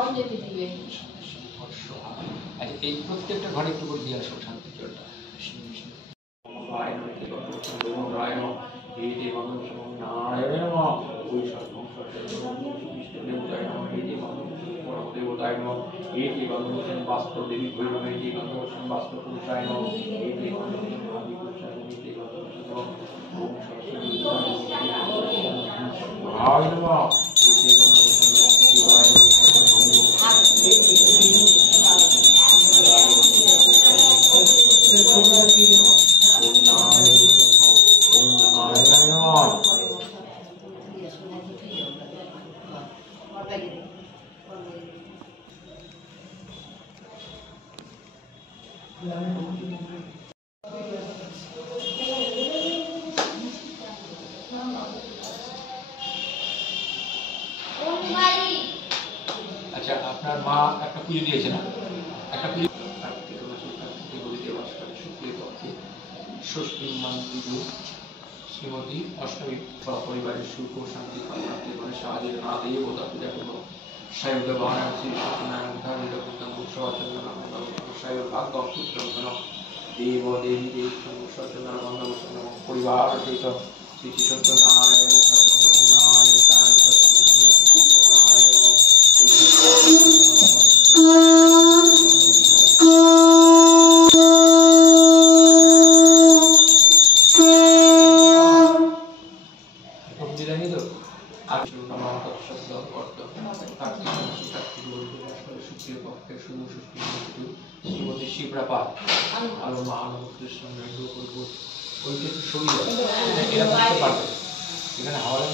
অঞ্জলি দিবে। আচ্ছা এই প্রত্যেকটা ঘরে একটু করে দিয়ে আসো শান্তির জলটা। আচ্ছা আপনার মা একটা পুজো দিয়েছে না, একটা পুজো ষষ্ঠী মান্ত্রী শ্রীমতী অষ্টমী পরিবারের সুখ ও শান্তি কামনা জীবনে সাহায্যের না দিয়ে বোধা পূজা করবো সায়ুধ বাহানা শ্রী সত্যনারায়ণ উদ্ধার নিরপুত্তম সচন্দন সায়ুর ভাগ্য পুত্র দেব দেবী দেব সচন্দন বন্ধন পরিবার সহিত শ্রী শ্রী সত্যনারায়ণ শ্রীমতী শিবরাপাল আলো মহানব কৃষ্ণ ওই যে ছবি এরা করতে পারবে এখানে হাওড়া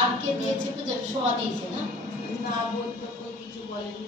আর কে দিয়েছে তো সভা দিয়েছে না বলতো কিছু বলেনি।